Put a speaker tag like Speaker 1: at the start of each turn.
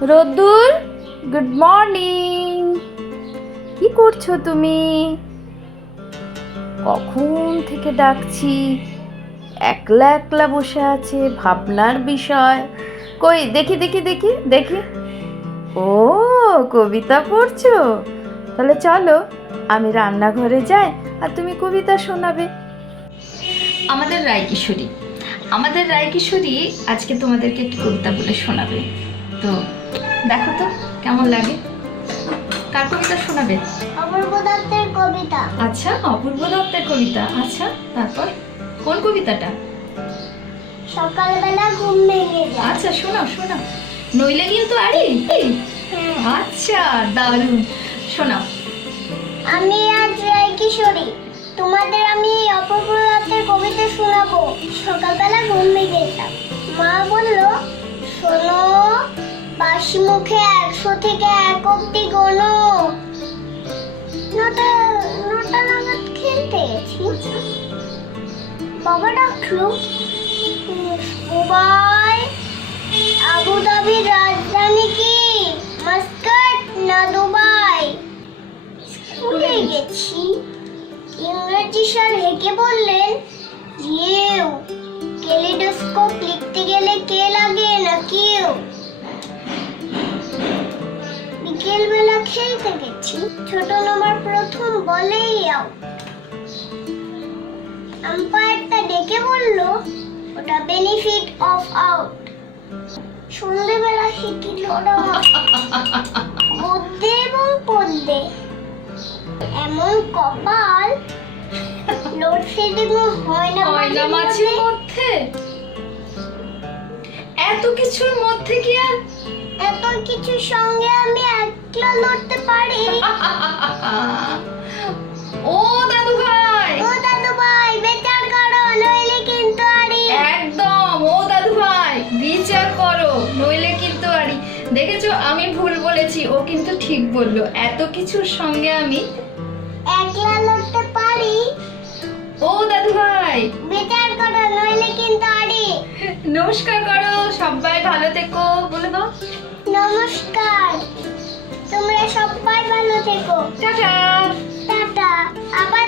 Speaker 1: রোদ্দুর good morning কি করছ তুমি? কখন থেকে ডাকছি? একলা একলা বসে আছে, ভাবনার বিষয়। কই, দেখি দেখি দেখি দেখি। ও, কবিতা পড়ছো? তাহলে চলো, আমি রান্নাঘরে যাই, আর তুমি কবিতা শোনাবে। আমাদের রায়কিশোরী। আমাদের রায়কিশোরী আজকে তোমাদেরকে একটি কবিতা বলে শোনাবে। তো দেখো তো কেমন লাগে? কার কবিতা শোনাবে?
Speaker 2: অপূর্ব দত্তের কবিতা।
Speaker 1: আচ্ছা অপূর্ব দত্তের কবিতা। আচ্ছা তারপর? কোন কবিতাটা?
Speaker 2: সকালবেলা ঘুম ভেঙে যায়।
Speaker 1: আচ্ছা শোনাও শোনাও। নইলে কিন্তু আরে
Speaker 2: হ্যাঁ।
Speaker 1: আচ্ছা দারুণ। শোনাও।
Speaker 2: আমি আজ রায় কিশোরী। তোমাদের আমি এই অপূর্ব দত্তের কবিতা শোনাবো। সকালবেলা ঘুম ভেঙে যেতাম মা বলল শোনো বাসি মুখে একশো থেকে এক অব্দি গোনো নটা নটা নাগাদ খেলতে গেছি। বাবা ডাকলো দুবাই আবু ধাবির রাজধানী কি? মাস্কাট না দুবাই? স্কুলে গেছি। ইংরেজি স্যার হেঁকে বললেন গেছি ছোট নম্বর প্রথম বলেই আউট আম্পায়ারটা ডেকে বলল ওটা বেনিফিট অফ আউট সন্ধেবেলা শিখিল ওরা গদ্যে এবং পদ্যে এমন কপাল লোডশেডিং হয় না
Speaker 1: ময়লা
Speaker 2: মাঝে।
Speaker 1: মাছের। মধ্যে। এত কিছুর মধ্যে কি আর
Speaker 2: এত কিছুর সঙ্গে একলা লড়তে পারি।
Speaker 1: ও দাদু ভাই
Speaker 2: ও দাদু ভাই বেচার করো নইলে কিন্তু আরি
Speaker 1: একদম ও দাদু ভাই বিচার করো নইলে কিন্তু আরি দেখেছ আমি ভুল বলেছি ও কিন্তু ঠিক বলল। এত কিছুর সঙ্গে আমি
Speaker 2: একলা লড়তে পারি।
Speaker 1: ও দাদু ভাই
Speaker 2: বেচার করো নইলে কিন্তু আরি
Speaker 1: নমস্কার করো সবাই ভালো থেকো বলে দাও।
Speaker 2: নমস্কার। তোমরা সবাই ভালো থেকো।
Speaker 1: টাটা।
Speaker 2: টাটা। আবার